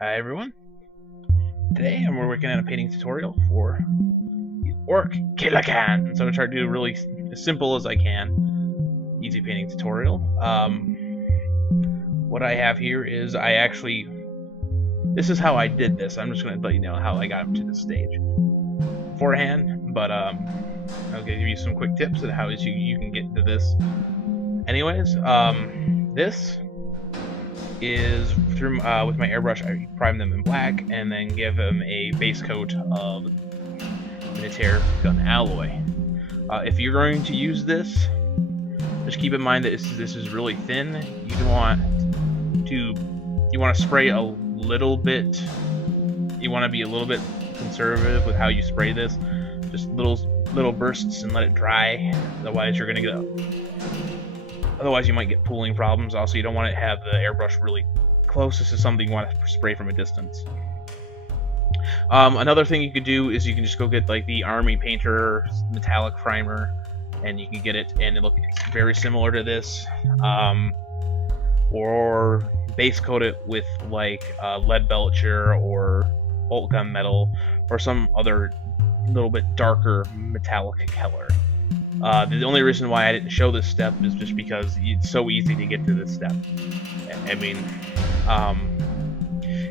Hi everyone. Today we're working on a painting tutorial for the orc Killa Kanz. So I'm going to try to do really as simple as I can. Easy painting tutorial. What I have here is this is how I did this. I'm just going to let you know how I got him to this stage beforehand, but I'll give you some quick tips on how you can get to this. Anyways, this is through with my airbrush. I prime them in black and then give them a base coat of Minotaur gun alloy. If you're going to use this, just keep in mind that this is really thin. You want to spray a little bit. You want to be a little bit conservative with how you spray this. Just little bursts and let it dry. Otherwise, you're gonna get Otherwise, you might get pooling problems. Also, you don't want to have the airbrush really close. This is something you want to spray from a distance. Another thing you could do is you can just go get like the Army Painter metallic primer, and you can get it, and it's very similar to this. Or base coat it with like lead belcher or bolt gun metal or some other little bit darker metallic color. The only reason why I didn't show this step is just because it's so easy to get to this step. I mean,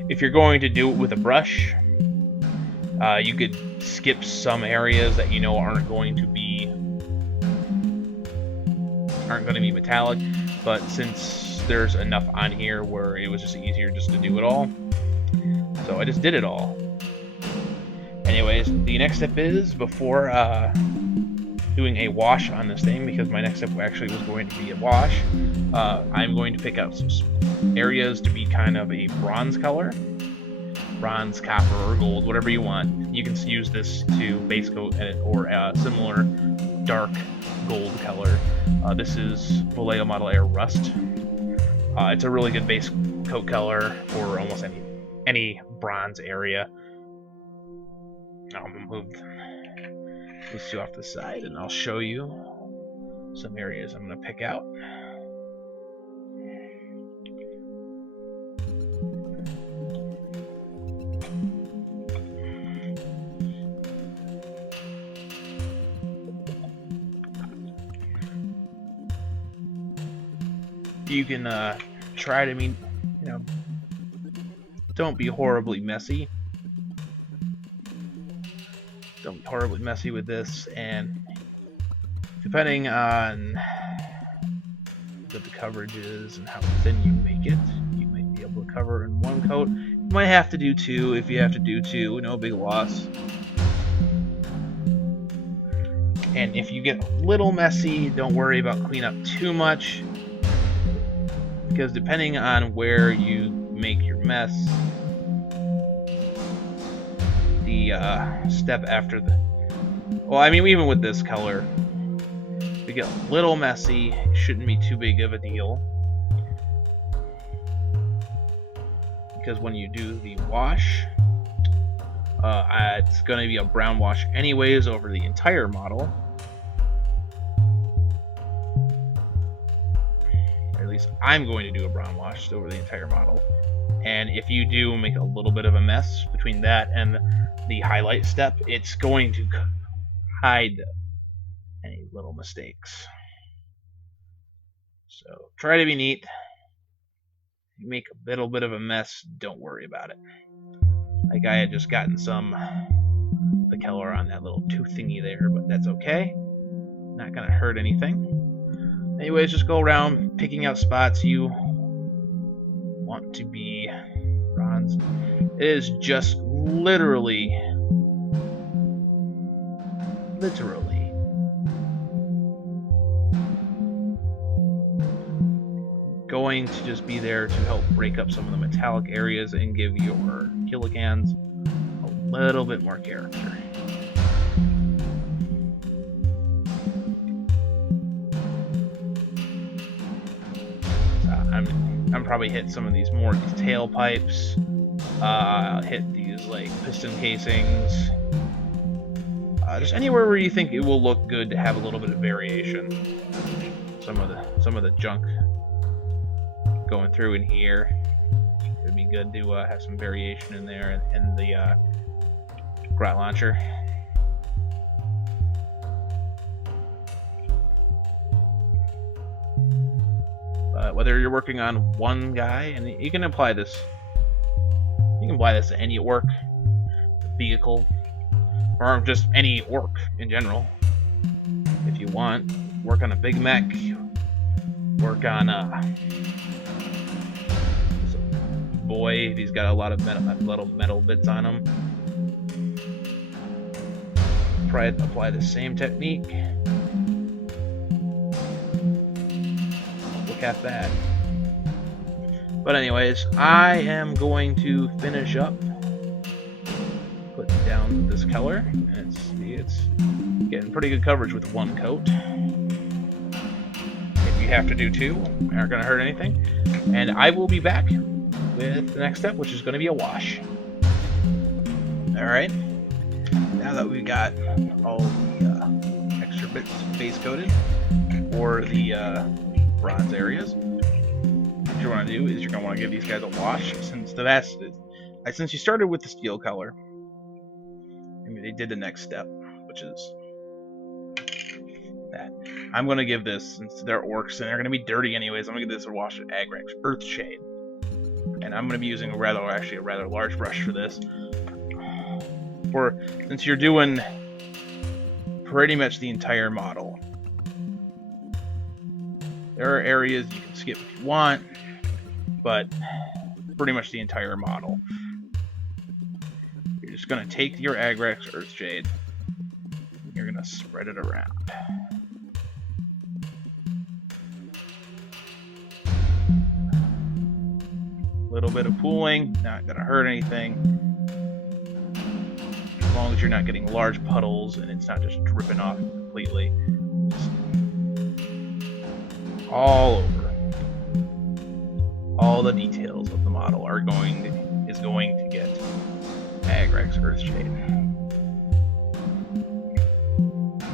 if you're going to do it with a brush, you could skip some areas that you know aren't going to be metallic, but since there's enough on here where it was just easier just to do it all, so I just did it all. Anyways, the next step is before doing a wash on this thing, because my next step actually was going to be a wash. I'm going to pick out some areas to be kind of a bronze color, bronze, copper, or gold, whatever you want. You can use this to base coat it, or a similar dark gold color. This is Vallejo Model Air Rust. It's a really good base coat color for almost any bronze area. I'm gonna move these two off the side, and I'll show you some areas I'm going to pick out. You can try to, don't be horribly messy. Don't be horribly messy with this, and depending on what the coverage is and how thin you make it, you might be able to cover in one coat. You might have to do two. If you have to do two, no big loss. And if you get a little messy, don't worry about cleaning up too much, because depending on where you make your mess, the step after even with this color, if we get a little messy, it shouldn't be too big of a deal, because when you do the wash, it's going to be a brown wash anyways over the entire model. Or at least I'm going to do a brown wash over the entire model. And if you do make a little bit of a mess between that and the highlight step, it's going to hide any little mistakes. So try to be neat. If you make a little bit of a mess, don't worry about it. Like I had just gotten the color on that little tooth thingy there, but that's okay. Not gonna hurt anything. Anyways, just go around picking out spots you want to be bronze. It is just literally going to just be there to help break up some of the metallic areas and give your Killa Kanz a little bit more character. I'm probably hit some of these tailpipes, hit these like piston casings, just anywhere where you think it will look good to have a little bit of variation. Some of the junk going through in here. It'd be good to have some variation in there in the grot launcher. But whether you're working on one guy, and you can apply this to any orc, vehicle, or just any orc in general. If you want, work on a big mech, work on a boy if he's got a lot of metal bits on him. Apply the same technique. Look at that. But anyways, I am going to finish up putting down this color, and it's getting pretty good coverage with one coat. If you have to do two, aren't going to hurt anything. And I will be back with the next step, which is going to be a wash. Alright, now that we got all the extra bits base coated for the bronze areas, what you want to do is you're going to want to give these guys a wash. Since you started with the steel color, I mean, they did the next step, which is that. I'm going to give this, since they're orcs and they're going to be dirty anyways, I'm going to give this a wash of Agrax Earthshade. And I'm going to be using a rather large brush for this. Since you're doing pretty much the entire model, there are areas you can skip if you want, but pretty much the entire model. You're just going to take your Agrax Earthshade, and you're going to spread it around. A little bit of pooling, not going to hurt anything. As long as you're not getting large puddles and it's not just dripping off completely. Just all over. All the details of the model is going to get Agrax Earthshade.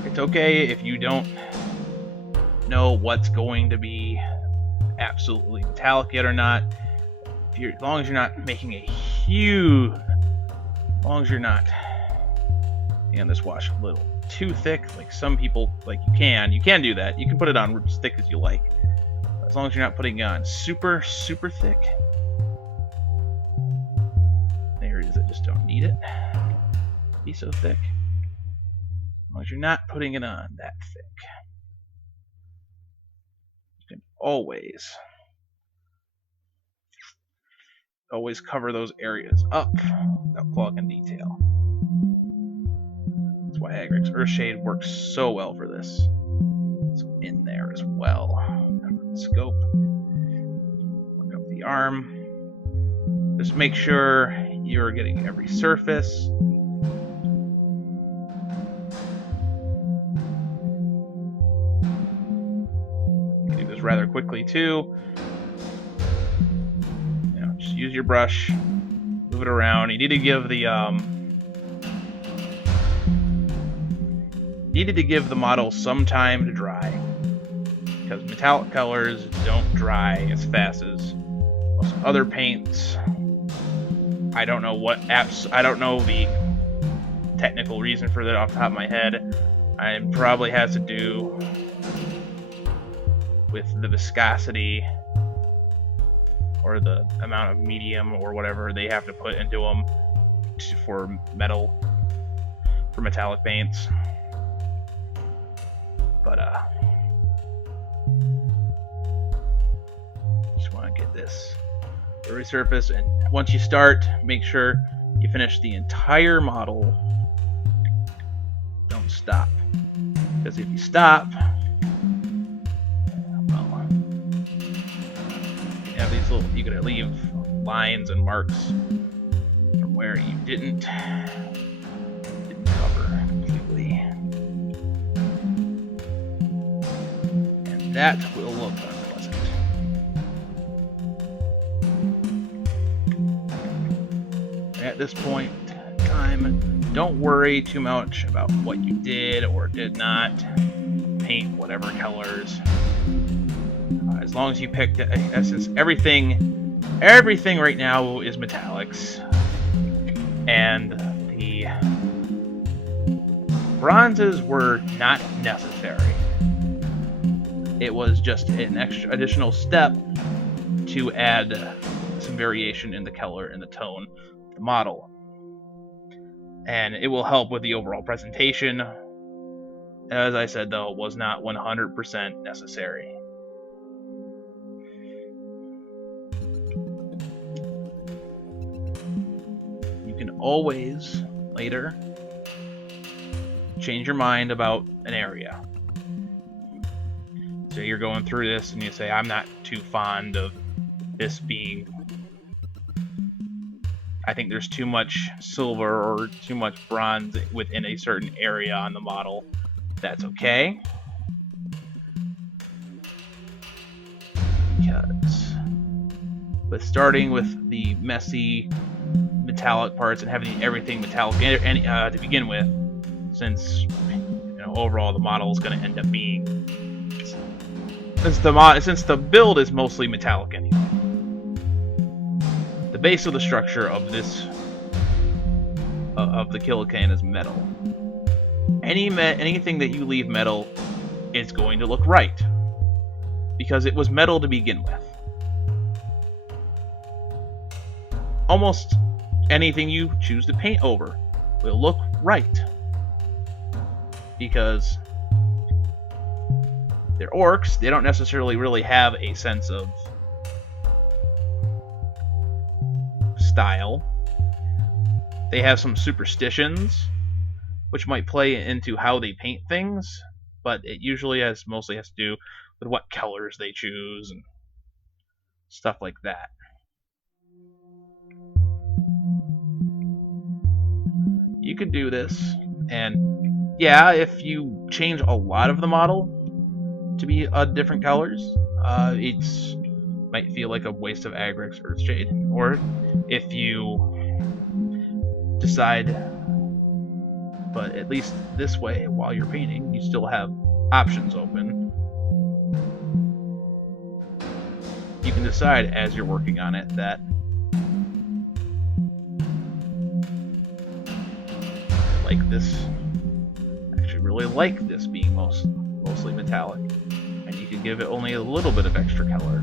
It's okay if you don't know what's going to be absolutely metallic yet or not. As long as you're not making a huge, as long as you're not, and this wash a little too thick, like some people, like you can do that. You can put it on as thick as you like. As long as you're not putting it on super, super thick. Areas that just don't need it be so thick. As long as you're not putting it on that thick. You can always cover those areas up without clogging detail. That's why Agrax Earthshade works so well for this. It's in there as well. Cover the scope. Work up the arm. Just make sure you're getting every surface. Do this rather quickly too. Just use your brush, move it around. You need to give the model some time to dry, because metallic colors don't dry as fast as most other paints. I don't know the technical reason for that off the top of my head. It probably has to do with the viscosity or the amount of medium or whatever they have to put into them for metallic paints. But just want to get this resurface, and once you start, make sure you finish the entire model. Don't stop, because if you stop, you could leave lines and marks from where you didn't cover completely, and that will look unpleasant. At this point in time, don't worry too much about what you did or did not paint, whatever colors. As long as you picked, in essence, everything everything right now is metallics, and the bronzes were not necessary. It was just an additional step to add some variation in the color and the tone of the model. And it will help with the overall presentation. As I said, though, it was not 100% necessary. You can always, later, change your mind about an area. So you're going through this and you say, I'm not too fond of this being... I think there's too much silver or too much bronze within a certain area on the model. That's okay. Because with starting with the messy metallic parts and having everything metallic to begin with, since overall the model is going to end up being, since the build is mostly metallic anyway. The base of the structure of this of the Killa Kanz is metal. Anything that you leave metal is going to look right, because it was metal to begin with. Almost anything you choose to paint over will look right, because they're orcs. They don't necessarily really have a sense of style. They have some superstitions which might play into how they paint things, but it usually mostly has to do with what colors they choose and stuff like that. You could do this, and yeah, if you change a lot of the model to be different colors, it might feel like a waste of Agrix Earthshade. Or if you decide, but at least this way, while you're painting, you still have options open. You can decide as you're working on it that I like this. I actually really like this being mostly metallic, and you can give it only a little bit of extra color.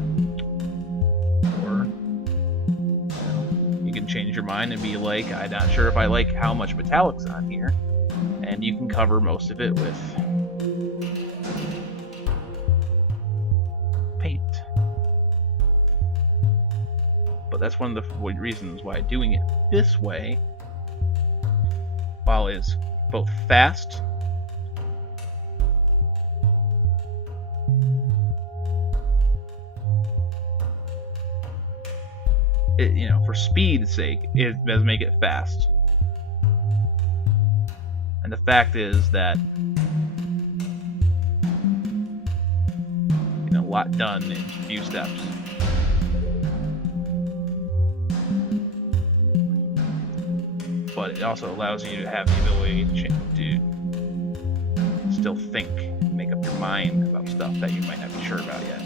Or you can change your mind and be like, I'm not sure if I like how much metallic's on here, and you can cover most of it with paint. But that's one of the reasons why doing it this way, while it's both fast for speed's sake, it does make it fast. And the fact is that a lot done in a few steps. But it also allows you to have the ability to still think, make up your mind about stuff that you might not be sure about yet.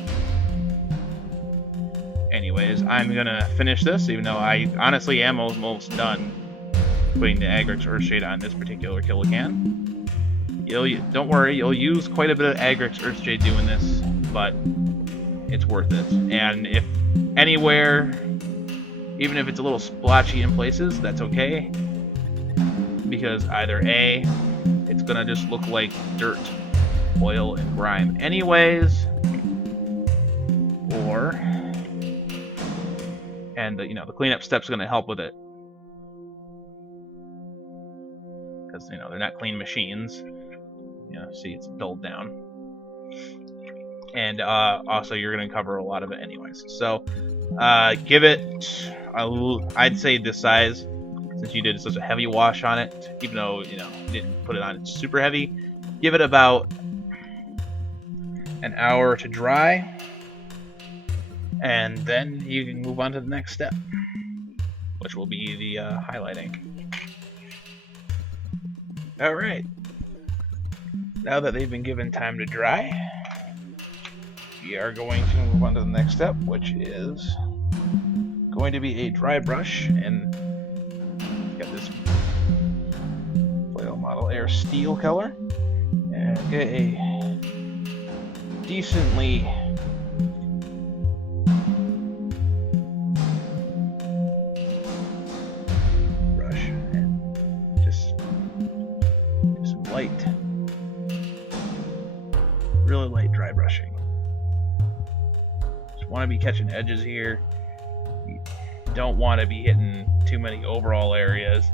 Anyways, I'm gonna finish this, even though I honestly am almost done putting the Agrix Earthshade on this particular Killa Kanz. Don't worry, you'll use quite a bit of Agrix Earthshade doing this, but it's worth it. And if anywhere, even if it's a little splotchy in places, that's okay, because either A, it's gonna just look like dirt, oil, and grime anyways, or the cleanup step's gonna help with it, because they're not clean machines. See, it's dulled down, and also you're gonna cover a lot of it anyways. So give it I'd say this size, since you did such a heavy wash on it, even though you didn't put it on super heavy. Give it about an hour to dry, and then you can move on to the next step, which will be the highlighting. Alright, now that they've been given time to dry, we are going to move on to the next step, which is going to be a dry brush, and got this Play-Doh Model Air steel color, and get a decently brush and just do some light, really light dry brushing. Just want to be catching edges here. You don't want to be hitting too many overall areas.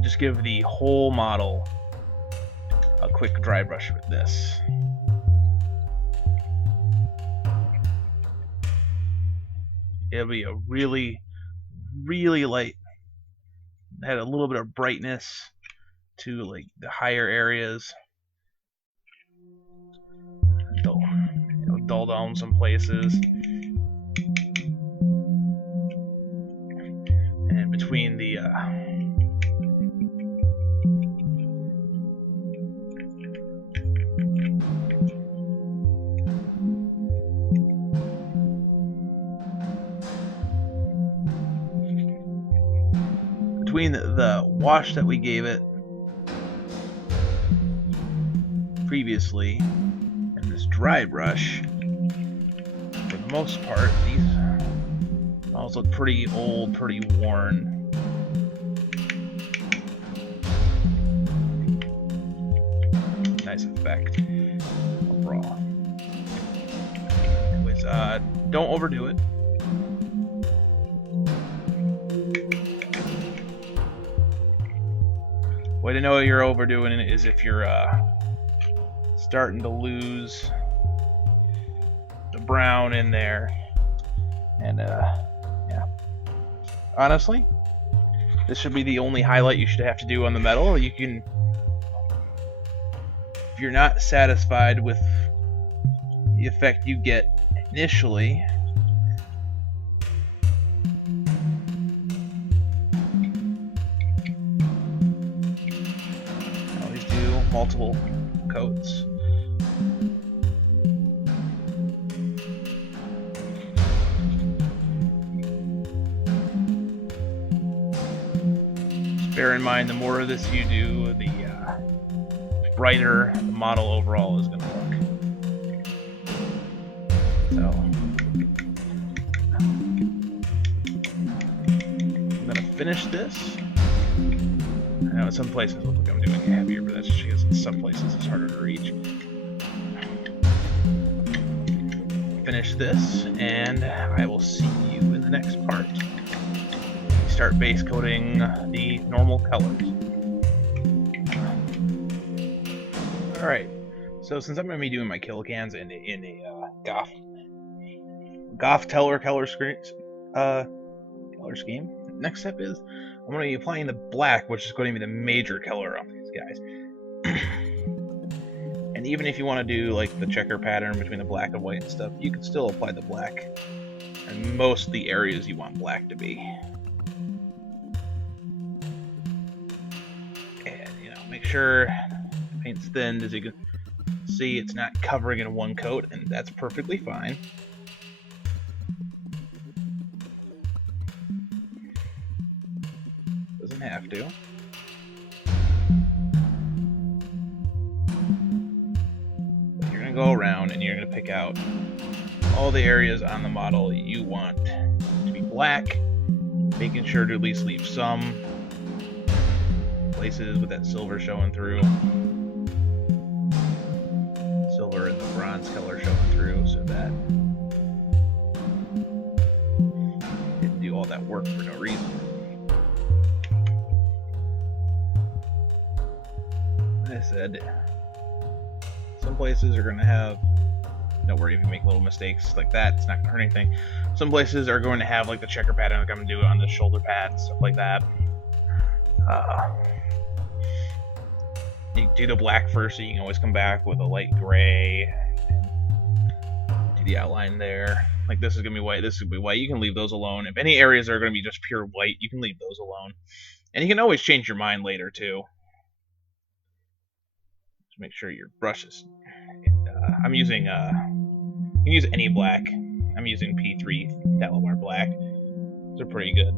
Just give the whole model a quick dry brush with this. It'll be a really, really light, had a little bit of brightness to like the higher areas. Dull down some places. And between the wash that we gave it previously and this dry brush, for the most part, these models look pretty old, pretty worn. Nice effect overall. Anyways, don't overdo it. Way to know you're overdoing it is if you're starting to lose the brown in there. And yeah, honestly, this should be the only highlight you should have to do on the metal. You can, if you're not satisfied with the effect you get initially, multiple coats. Just bear in mind, the more of this you do, the brighter the model overall is going to look. So I'm going to finish this. I know in some places look like I'm doing it heavier, but that's just because in some places it's harder to reach. Finish this, and I will see you in the next part. Start base coating the normal colors. Alright, so since I'm going to be doing my Killa Kanz in a Goff color scheme, next step is I'm going to be applying the black, which is going to be the major color on these guys. And even if you want to do like the checker pattern between the black and white and stuff, you can still apply the black in most of the areas you want black to be. And make sure the paint's thinned. As you can see, it's not covering in one coat, and that's perfectly fine. Have to. But you're going to go around and you're going to pick out all the areas on the model you want to be black, making sure to at least leave some places with that silver showing through. Silver and the bronze color showing through, so that you didn't do all that work for no reason. I said, some places are going to have, don't worry if you make little mistakes like that, it's not going to hurt anything. Some places are going to have like the checker pattern like I'm going to do on the shoulder pad, stuff like that. You do the black first, so you can always come back with a light gray and do the outline there. Like this is going to be white, this is going to be white. You can leave those alone. If any areas are going to be just pure white, you can leave those alone. And you can always change your mind later too. Make sure your brush is I'm using you can use any black. I'm using P3 Dalamar black. It's a pretty good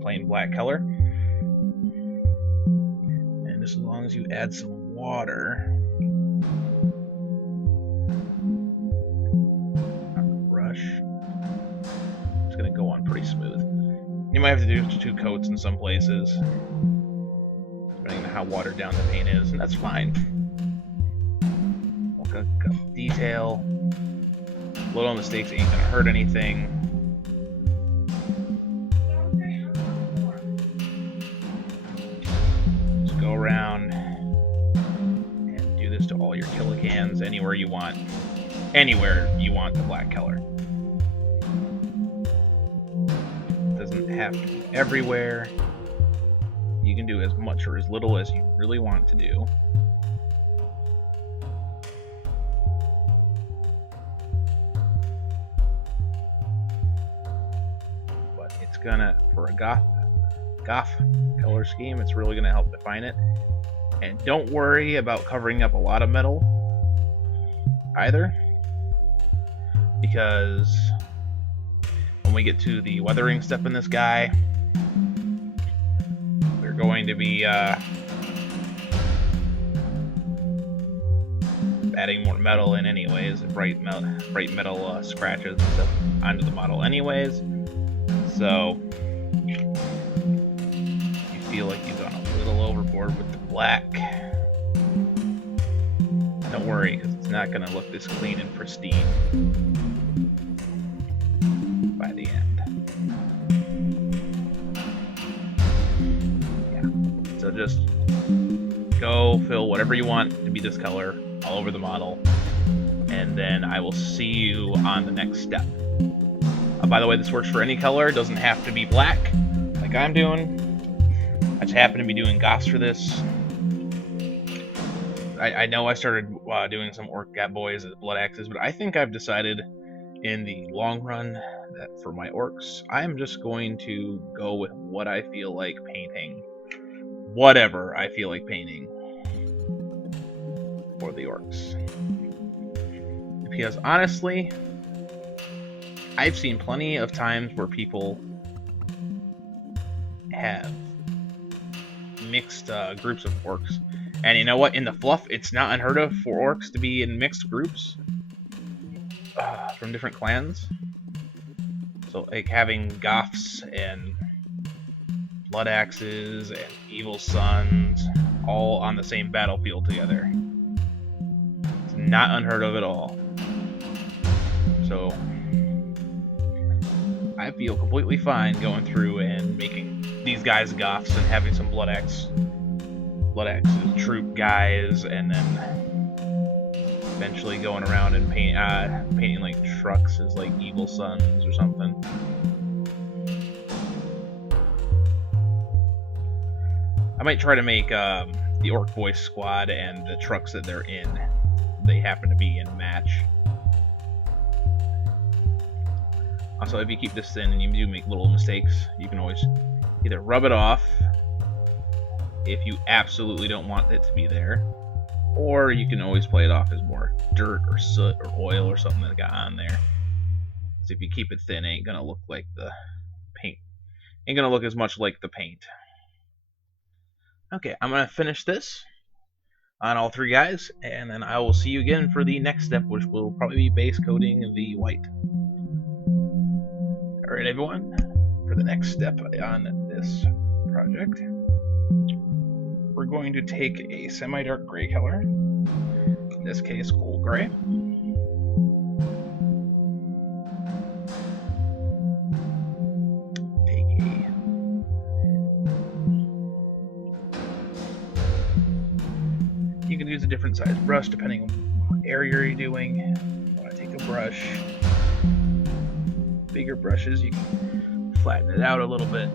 plain black color. And just as long as you add some water on the brush, it's gonna go on pretty smooth. You might have to do 2 coats in some places, depending on how watered down the paint is, and that's fine. Detail. Little mistakes ain't gonna hurt anything. Just go around and do this to all your Killa Kanz anywhere you want. Anywhere you want the black color. Doesn't have to be everywhere. You can do as much or as little as you really want to do. It's gonna, for a Goff color scheme, it's really gonna help define it. And don't worry about covering up a lot of metal either, because when we get to the weathering step in this guy, we're going to be adding more metal in anyways, bright metal scratches and stuff onto the model anyways. So, you feel like you've gone a little overboard with the black. Don't worry, because it's not going to look this clean and pristine by the end. Yeah. So just go fill whatever you want to be this color all over the model, and then I will see you on the next step. By the way, this works for any color. It doesn't have to be black, like I'm doing. I just happen to be doing Goffs for this. I know I started doing some Orc Gat Boys as Blood Axes, but I think I've decided in the long run that for my Orcs, I'm just going to go with what I feel like painting. Whatever I feel like painting for the Orcs. Because honestly, I've seen plenty of times where people have mixed groups of orcs. And you know what? In the fluff, it's not unheard of for orcs to be in mixed groups from different clans. So, like, having Goffs and Blood Axes and Evil Sons all on the same battlefield together. It's not unheard of at all. So, I feel completely fine going through and making these guys Goffs and having some Blood Axes troop guys, and then eventually going around and painting like trucks as like Evil Sons or something. I might try to make the Orc Boy squad and the trucks that they're in, they happen to be in match. Also, if you keep this thin and you do make little mistakes, you can always either rub it off if you absolutely don't want it to be there, or you can always play it off as more dirt or soot or oil or something that got on there. Because if you keep it thin, it ain't gonna look like the paint. Ain't gonna look as much like the paint. Okay, I'm gonna finish this on all 3 guys, and then I will see you again for the next step, which will probably be base coating the white. Alright everyone, for the next step on this project, we're going to take a semi-dark gray color, in this case gold gray, you can use a different size brush depending on what area you're doing. You want to take a brush, bigger brushes, you can flatten it out a little bit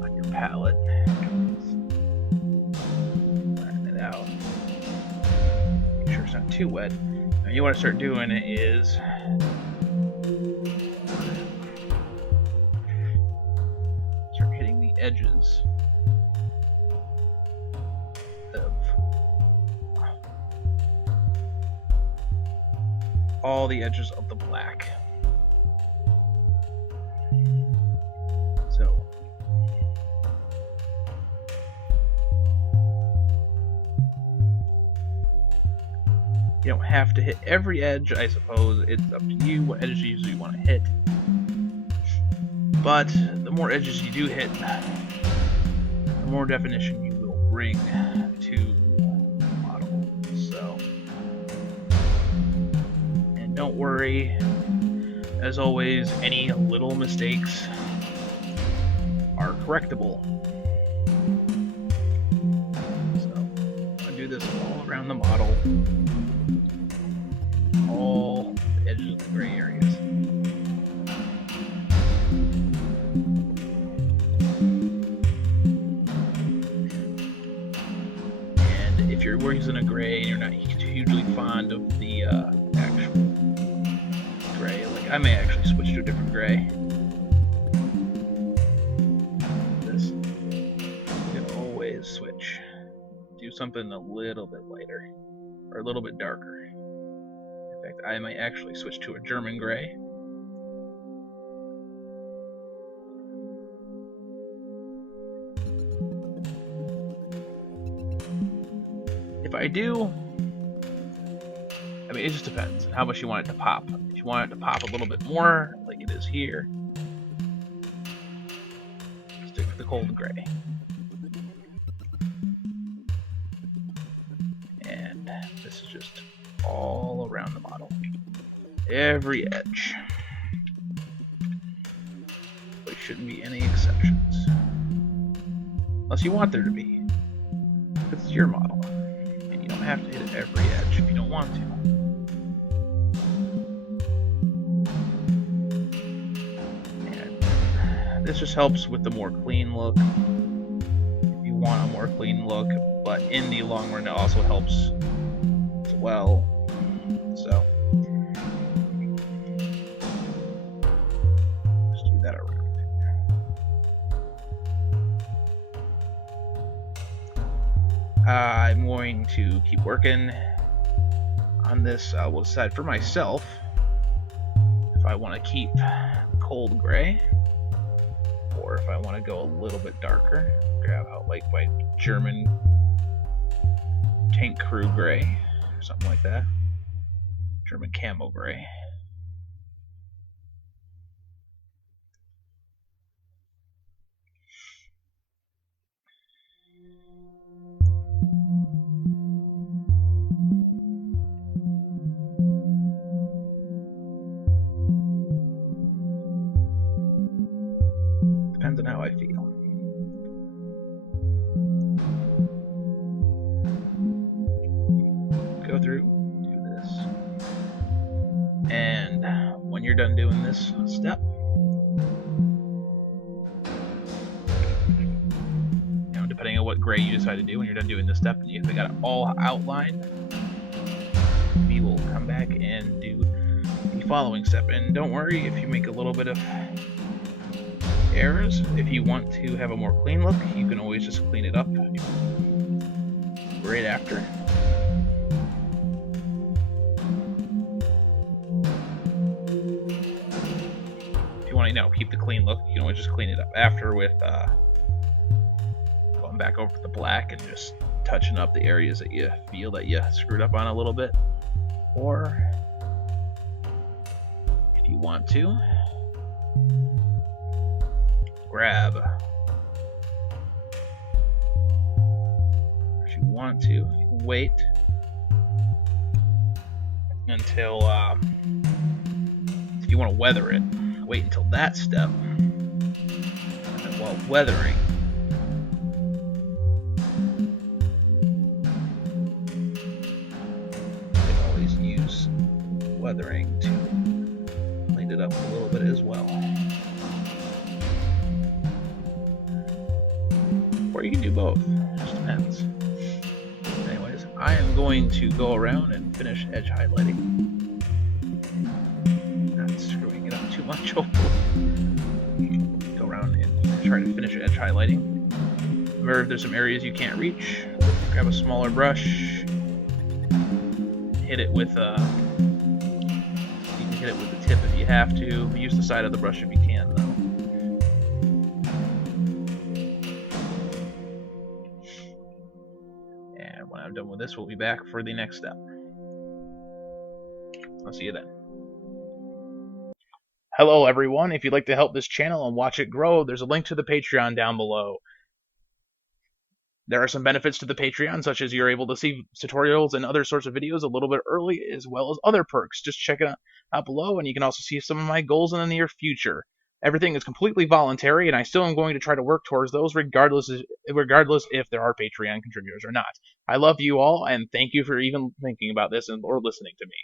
on your palette. Flatten it out. Make sure it's not too wet. Now you want to start doing it is start hitting the edges of all the edges of the black. So you don't have to hit every edge, I suppose. It's up to you what edges you want to hit. But the more edges you do hit, the more definition you will bring to the model. So, and don't worry, as always, any little mistakes are correctable. So, I'll do this all around the model. All the edges of the gray areas. And if you're using a gray and you're not hugely fond of the actual gray, like I may actually switch to a different gray. This, you can always switch. Do something a little bit lighter or a little bit darker. In fact, I might actually switch to a German gray. If I do, I mean, it just depends on how much you want it to pop. If you want it to pop a little bit more, like it is here, stick with the cold gray. And this is just all around the model. Every edge. There shouldn't be any exceptions. Unless you want there to be. Because it's your model. And you don't have to hit every edge if you don't want to. And this just helps with the more clean look. If you want a more clean look, but in the long run it also helps as well. So let's do that around. I'm going to keep working on this. I will decide for myself if I want to keep cold gray or if I want to go a little bit darker. Grab out like my German tank crew gray or something like that. German camo gray. Depends on how I feel. Go through, do this. And when you're done doing this step, depending on what gray you decide to do, when you're done doing this step and you've got it all outlined, we will come back and do the following step. And don't worry if you make a little bit of errors. If you want to have a more clean look, you can always just clean it up right after. If you want to, keep the clean look, you can always just clean it up after with going back over the black and just touching up the areas that you feel that you screwed up on a little bit. Or if you want to, grab, if you want to, wait until if you want to weather it, wait until that step, and then while weathering, you can always use weathering to clean it up a little bit as well. Or you can do both, just depends. Anyways, I am going to go around and finish edge highlighting. Not screwing it up too much, hopefully. Go around and try to finish edge highlighting. Remember, if there's some areas you can't reach, grab a smaller brush, hit it with hit it with the tip if you have to. Use the side of the brush if you can, though. And when I'm done with this, we'll be back for the next step. I'll see you then. Hello, everyone. If you'd like to help this channel and watch it grow, there's a link to the Patreon down below. There are some benefits to the Patreon, such as you're able to see tutorials and other sorts of videos a little bit early, as well as other perks. Just check it out below, and you can also see some of my goals in the near future. Everything is completely voluntary, and I still am going to try to work towards those regardless if there are Patreon contributors or not. I love you all, and thank you for even thinking about this or listening to me.